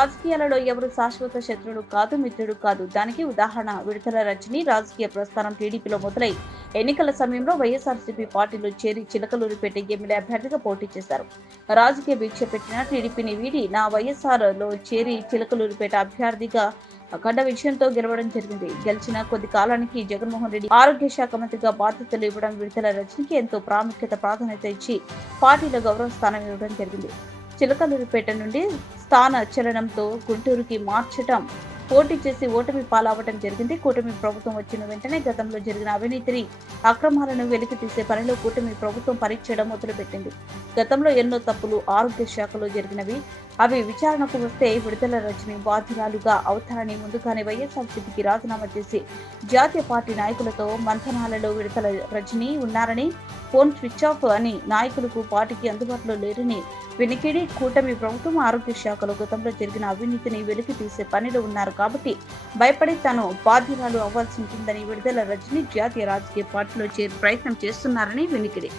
రాజకీయాలలో ఎవరు శాశ్వత శత్రుడు కాదు, మిత్రుడు కాదు. దానికి ఉదాహరణ విడుదల రజని రాజకీయ ప్రస్థానం టీడీపీలో మొదలై ఎన్నికల సమయంలో వైఎస్ఆర్సీపీ పార్టీలో చేరి చిలకలూరిపేట ఎమ్మెల్యే అభ్యర్థిగా పోటీ చేశారు. రాజకీయ భిక్ష పెట్టిన టీడీపీని వీడి నా వైఎస్ఆర్లో చేరి చిలకలూరిపేట అభ్యర్థిగా అఖండ విజయంతో గెలవడం జరిగింది. గెలిచిన కొద్ది కాలానికి జగన్మోహన్ రెడ్డి ఆరోగ్య శాఖ మంత్రిగా బాధ్యతలు ఇవ్వడం విడుదల రజనికి ఎంతో ప్రాధాన్యత ఇచ్చి పార్టీలో గౌరవ స్థానం ఇవ్వడం జరిగింది. చిలకలూరిపేట నుండి స్థాన చలనంతో గుంటూరుకి మార్చడం, పోటీ చేసి ఓటమి పాలవడం జరిగింది. కూటమి ప్రభుత్వం వచ్చిన వెంటనే గతంలో జరిగిన అవినీతిని, అక్రమాలను వెలికి తీసే పనిలో కూటమి ప్రభుత్వం పరీక్షడం మొదలుపెట్టింది. గతంలో ఎన్నో తప్పులు ఆరోగ్య శాఖలో జరిగినవి. అవి విచారణకు వస్తే విడుదల రజని బాధ్యురాలుగా అవుతారని ముందుగానే వైఎస్ఆర్సీపీకి రాజీనామా చేసి జాతీయ పార్టీ నాయకులతో మంథనాలలో విడుదల రజని ఉన్నారని, ఫోన్ స్విచ్ ఆఫ్ అని, నాయకులకు పార్టీకి అందుబాటులో లేరని వెనికిడి కూటమి ప్రభుత్వం ఆరోగ్య శాఖలో గతంలో జరిగిన అవినీతిని వెలికి తీసే పనిలో ఉన్నారు కాబట్టి భయపడి తాను బాధ్యురాలు అవ్వాల్సి ఉంటుందని విడుదల రజని జాతీయ రాజకీయ పార్టీలో చేరే ప్రయత్నం చేస్తున్నారని వెనికిడి.